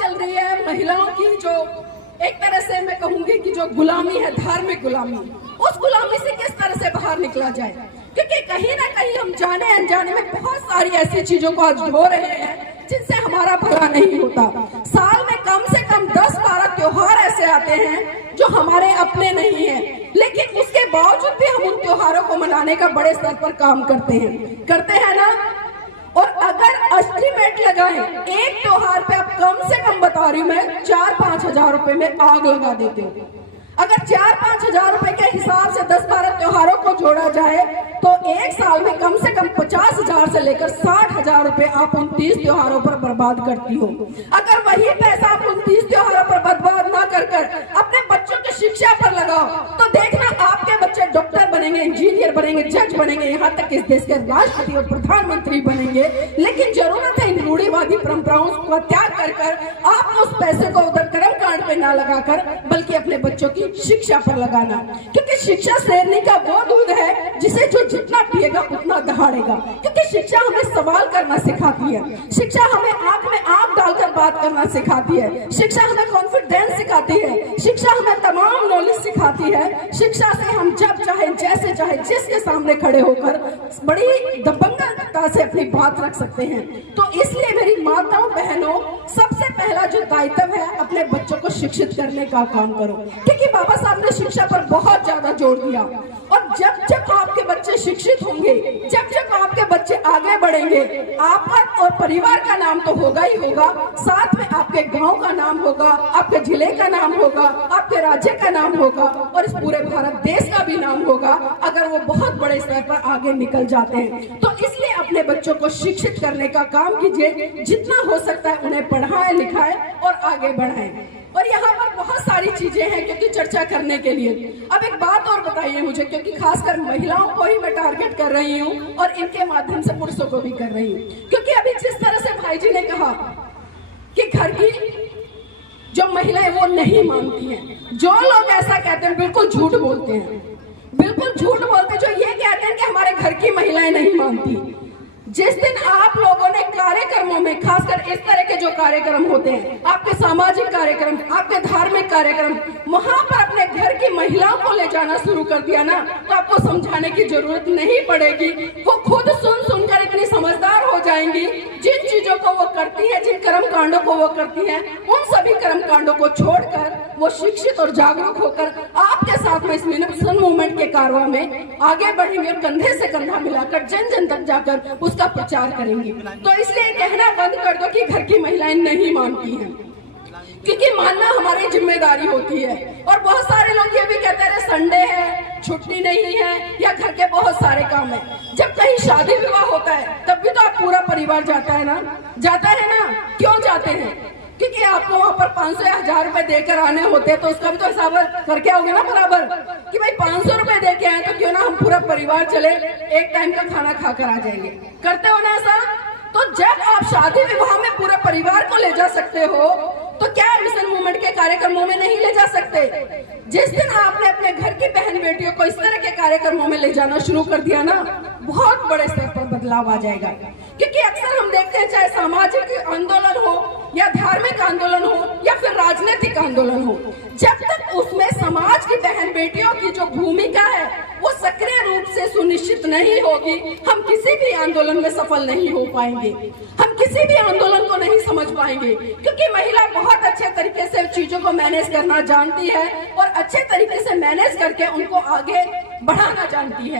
चल रही है महिलाओं की, जो एक तरह से मैं कहूंगी कि जो गुलामी है, धार्मिक गुलामी, उस गुलामी से किस तरह से बाहर निकला जाए। क्योंकि कहीं ना कहीं हम जाने अनजाने में बहुत सारी ऐसी चीजों को आज ढो रहे हैं जिनसे हमारा भला नहीं होता। साल में कम से कम 10-12 त्योहार ऐसे आते हैं जो हमारे अपने नहीं है, लेकिन उसके बावजूद भी हम उन त्योहारों को मनाने का बड़े स्तर पर काम करते हैं ना। और अगर एस्टिमेट लगाएं, एक त्योहार पे आप कम से कम बता रही हूं मैं 4-5 हजार रुपए में आग लगा देते हो। अगर 4-5 हजार रुपए के हिसाब से 10-12 त्योहारों को जोड़ा जाए तो एक साल में कम से कम 50 हजार से लेकर 60 हजार रुपए आप 29 त्योहारों पर बर्बाद करती हो। अगर वही पैसा आप 29 त्योहारों पर बर्बाद ना कर अपने बच्चों की शिक्षा पर लगाओ तो देखना आपके बच्चे डॉक्टर बनेंगे, इंजीनियर बनेंगे, जज बनेंगे, यहाँ तक इस देश के राष्ट्रपति और प्रधानमंत्री बनेंगे। लेकिन जरूरत है इन रूढ़िवादी परंपराओं का त्याग कर आप उस पैसे को उधर कर्म कांड पे ना लगाकर बल्कि अपने बच्चों की शिक्षा पर लगाना। क्योंकि शिक्षा शेरनी का वो दूध है जिसे जो जितना पिएगा उतना दहाड़ेगा। क्योंकि शिक्षा हमें सवाल करना सिखाती है, शिक्षा हमें आंख में आंख डालकर बात करना सिखाती है, शिक्षा हमें कॉन्फिडेंस सिखाती है, शिक्षा हमें तमाम नॉलेज सिखाती है। शिक्षा से हम जब चाहे, जैसे चाहे, जिसके सामने खड़े होकर बड़ी दबंगता से अपनी बात रख सकते हैं। तो इसलिए मेरी माताओं बहनों, सबसे पहला जो दायित्व है अपने बच्चों को शिक्षित करने का काम करो। क्योंकि बाबा साहब ने शिक्षा पर बहुत ज्यादा जोर दिया और जब जब आपके बच्चे शिक्षित होंगे, जब जब आपके बच्चे आगे बढ़ेंगे, आपका और परिवार का नाम तो होगा ही होगा, साथ में आपके गांव का नाम होगा, आपके जिले का नाम होगा, आपके राज्य का नाम होगा और इस पूरे भारत देश का भी नाम होगा अगर वो बहुत बड़े स्तर पर आगे निकल जाते हैं। तो इसलिए अपने बच्चों को शिक्षित करने का काम कीजिए, जितना हो सकता है उन्हें पढ़ाएं लिखाएं और आगे बढ़ाएं। और यहाँ पर बहुत सारी चीजें हैं क्योंकि चर्चा करने के लिए। अब एक बात और बताइए मुझे, क्योंकि खासकर महिलाओं को ही मैं टारगेट कर रही हूँ और इनके माध्यम से पुरुषों को भी कर रही हूँ। क्योंकि अभी जिस तरह से भाई जी ने कहा कि घर की जो महिलाएं वो नहीं मानती हैं, जो लोग ऐसा कहते हैं बिल्कुल झूठ बोलते हैं, बिल्कुल झूठ बोलते हैं जो ये कहते हैं कि हमारे घर की महिलाएं नहीं मानती। जिस दिन आप लोगों ने कार्यक्रमों में, खासकर इस तरह के जो कार्यक्रम होते हैं, आपके सामाजिक कार्यक्रम, आपके धार्मिक कार्यक्रम, वहां पर अपने घर की महिलाओं को ले जाना शुरू कर दिया ना, तो आपको समझाने की जरूरत नहीं पड़ेगी। वो खुद सुन सुनकर इतनी समझदार हो जाएंगी। जिन चीजों को वो करती है, जिन कर्म कांडों को वो करती है, उन सभी कर्म कांडों को छोड़कर वो शिक्षित और जागरूक होकर आपके साथ में इस मिशन मूवमेंट के कारवां में आगे बढ़ेंगे और कंधे से कंधा मिलाकर जन जन तक जाकर उसका प्रचार करेंगे। तो इसलिए कहना बंद कर दो कि घर की महिलाएं नहीं मानती हैं, क्योंकि मानना हमारी जिम्मेदारी होती है। और बहुत सारे लोग ये भी कहते हैं संडे है, छुट्टी नहीं है, या घर के बहुत सारे काम है। जब कहीं शादी विवाह होता है तब भी तो आप पूरा परिवार जाता है ना, क्यों जाते हैं? क्योंकि आपको वहाँ पर 500 या 1000 रुपए देकर आने होते हैं, तो उसका भी तो हिसाब करके आओगे ना बराबर, कि भाई 500 रुपए देके आए तो क्यों ना हम पूरा परिवार चले, एक टाइम का खाना खाकर आ जाएंगे। करते हो ना ऐसा? तो जब आप शादी विवाह में पूरे परिवार को ले जा सकते हो तो क्या मिशन मूवमेंट के कार्यक्रमों में नहीं ले जा सकते? जिस दिन आपने अपने घर की बहन बेटियों को इस तरह के कार्यक्रमों में ले जाना शुरू कर दिया ना, बहुत बड़े स्तर पर बदलाव आ जाएगा। क्योंकि अक्सर हम देखते हैं, चाहे सामाजिक आंदोलन हो या धार्मिक आंदोलन हो या फिर राजनीतिक आंदोलन हो, जब तक उसमें समाज की बहन बेटियों की जो भूमिका है वो सक्रिय रूप से सुनिश्चित नहीं होगी, हम किसी भी आंदोलन में सफल नहीं हो पाएंगे, हम किसी भी आंदोलन को नहीं समझ पाएंगे। क्योंकि महिला बहुत अच्छे तरीके से चीजों को मैनेज करना जानती है और अच्छे तरीके से मैनेज करके उनको आगे बढ़ाना जानती है।